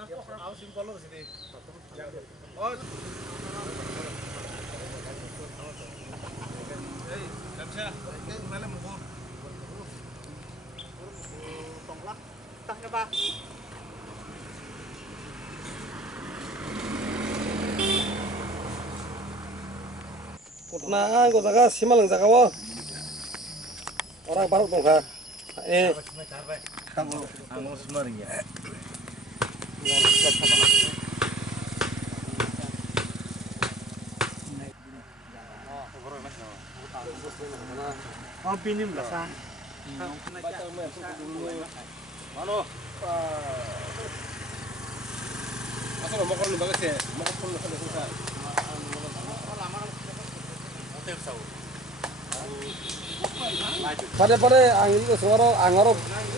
Ao simpolo sini. Oh. Hey, làm sao? Cái phải là một con. Còn lắc. Tắt cho ba. Kutna ko jaga simalang jaga wo. Orang baru tongka. Kamu semaring ya. Oh, pinim lah sa. Ano? Asa mo ko lumbaga se, mo ko lumbaga sa. Pada angin itu suara angaro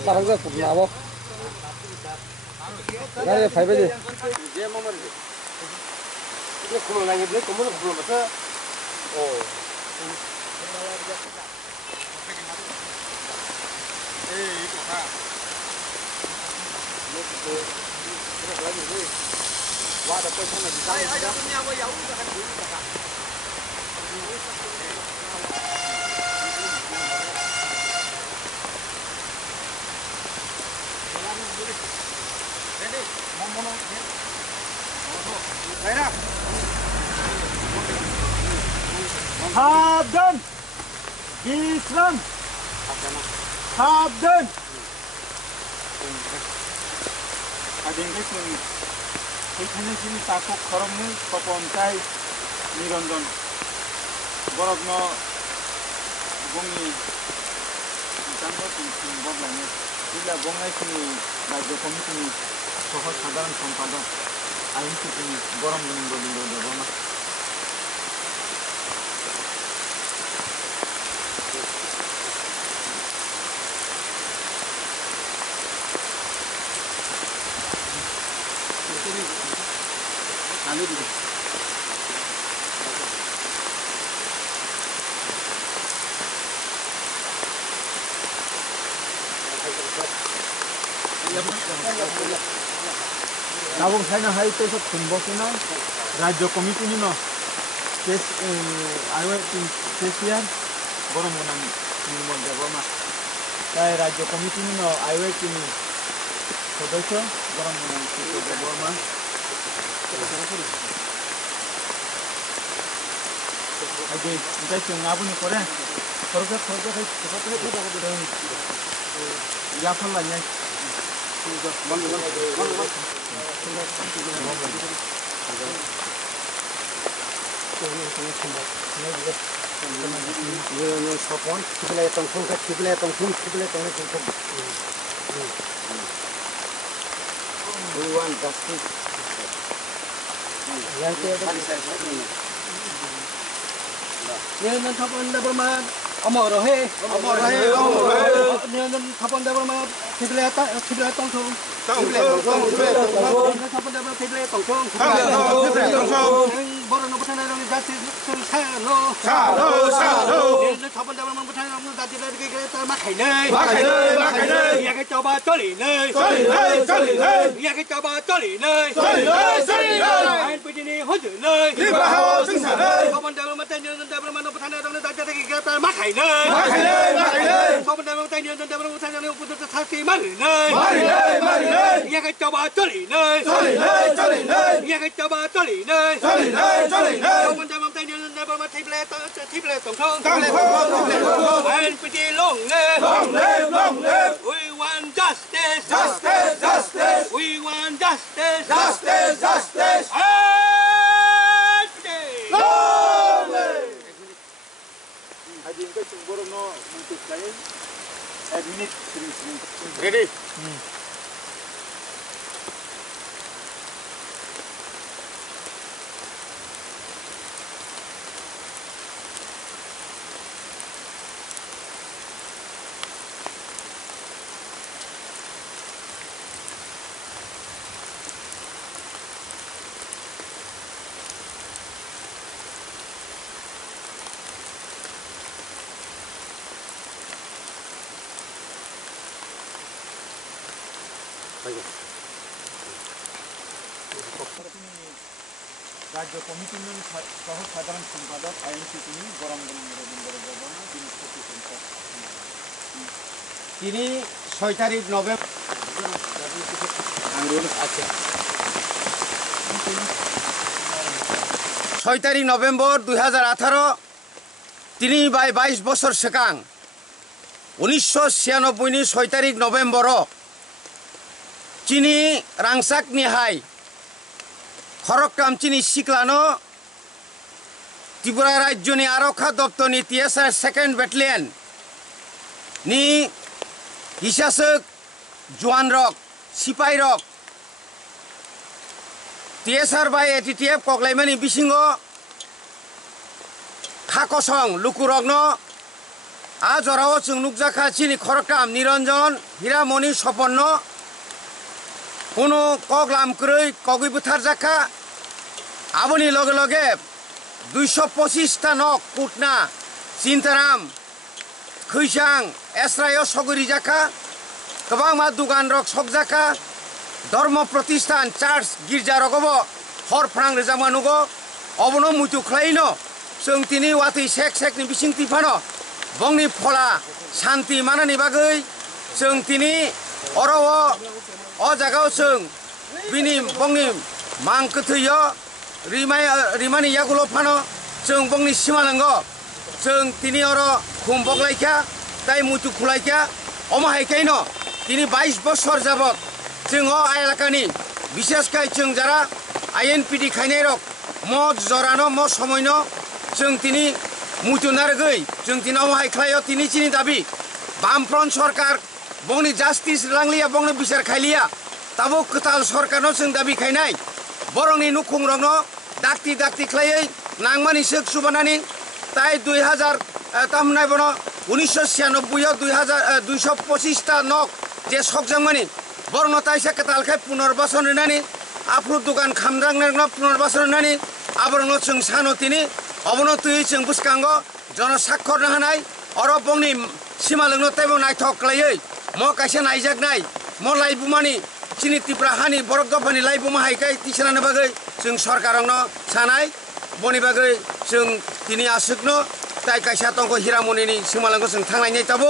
barang ke kutna wo. Kali 5 baju. Je mo mar. Itu kumul lagi ni, kumul masa. Oh. Itu ha. Wah, ada pun sana di sana. Ada punya apa ya? Udah kan dulu kakak. Ready? Mau. Baiklah. Habdan. Islam. Habdan. আদিঙ্গে শুনি সেইখানে যিনি তাকো খরমনি তপন্তাই নিরঞ্জন বরগ্ন বঙ্গি বিতাঙ্গ তিন বদলাইনে এইলা বঙ্গাইখিনি রাজ্য কমিটিনি সহ সাধারণ সম্পাদক আইনসিপিনি গরম Govinda দেবনা Nabung saya nak itu satu kumbokina Raja Komite ni no kes ayo tim kesian borong menang minum jago mah saya Raja Komite ni no ayo tim sodosyo borong menang itu jago mah aje kita cuma ni kore korga ya pun lagi Amor he. Nian kapan dah bermain tiga tong tong. Kapan dah bermain tiga tong tong. Baru nak bertanya dengan jati salo. Kapan dah bermain bertanya dengan jati lagi kita makai ni. Ya kita coba coli ni. Ya kita coba coli ni. Ain begini hujur ni. Kapan dah bermain bertanya dengan jati lagi kita makai ni. Kau benda mau tanya tentang benda mau tanya ni untuk tersaksi mari ni. Ya kita coba coli ni. Ya kita coba coli ni. Kau benda mau tanya tentang benda tible tong tong. Ain pergi long ni. We want justice. We want justice. Ain pergi. Ajinkah sumber no untuk saya adminit sering. Ready? রাজ্য কমিটির সহ সাধারণ সম্পাদক আইএনসিপি গরম রবীন্দ্র বর্মা তিনি তিনি 6 তারিখ November আচ্ছা 6 তারিখ নভেম্বর 2018 তিনি 22 বছর সেকাং 1996 ni 6 তারিখ নভেম্বর চিনি রাংসাক নিহাই খরকটাম চিনি সিকলানো ত্রিপুরা রাজ্যনি আরক্ষা দপ্তরনি TSR 2nd ব্যাটালিয়ন নি হিসাসক জওয়ান রক সিপাই রক TSR by ATTF ককলাইমানি বিসিঙ্গ খাকসং লুকুরগ্ন আজরাও जों নুকজাখা চিনি খরকটাম নিরঞ্জন হীরামণি স্বপন্ন কোনো কগলাম ক্রৈ কগৈ বুথারজাখা আবনি লগে লগে 225 টা নক কুটনা চিন্তারাম খৈসাং এসরায় সগরি জাখা গোबां मा दुगान रक सकजाखा धर्म प्रतिष्ठान चार्च गिर्जा रगब हर फ्रां रेजामानुगो अबनो मुतु खलाइनो जों तिनि वाति सेक सेकनि बिसिं तिफानो बंनि फला शान्ति मानानि बागै जों तिनि अरव अ जागाव जों बिनि बंनि मां कथैयो रिमानि यागुलो फानो जों बंनि सिमानांगो जों तिनि अर खुमबगलाइखा ताइ मुतु खुलाइखा अमाहायखाइनो তিনি 22 বছর যাবত जों এলাকানি বিশেষকৈ जों যারা INPD খাইনাই রক মদ জরানো ম সময়নো जों তিনি মুতুনারগৈ जों তিনি অমাহাই খাইও তিনি চিনি দাবি বামফ্রন্ট সরকার বংনি জাস্টিস লাংলিয়া বংনি বিচার খাইলিয়া তাবো কতাল সরকারনো जों দাবি খাইনাই বরংনি নুখুং রংনো ডাকতি ডাকতি খাইयै নাংমানি সেক সুবানানি তাই 2000 তামনাই বনো 1996 225 টা নক যে সকজাংমানি বরণ তাইসা কতালখাই পুনর্বাসন রেনানি আফরু দোকান খামদাंनो পুনর্বাসন রেনানি আবরनो जों सानो तिनि अबनो तुइ जों बुसकांग जन साक्षर हानाय अर बंनि सीमा लोंनो ताइबो नायथक लायै म काइसे नायजागनाय म लाइबुमानि चिनि तिप्रा हानि बरक दफानि लाइबुमा हायखाय तिसनानो बागै जों सरकारनो सानाय बनि बागै जों तिनि आसुकनो ताइ काइसा तंको हिरामनिनि सीमा लोंनो जों थांनायनि ताबो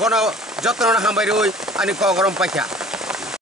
बनो जत्न हामबाय रय आनि कगरम पाइखा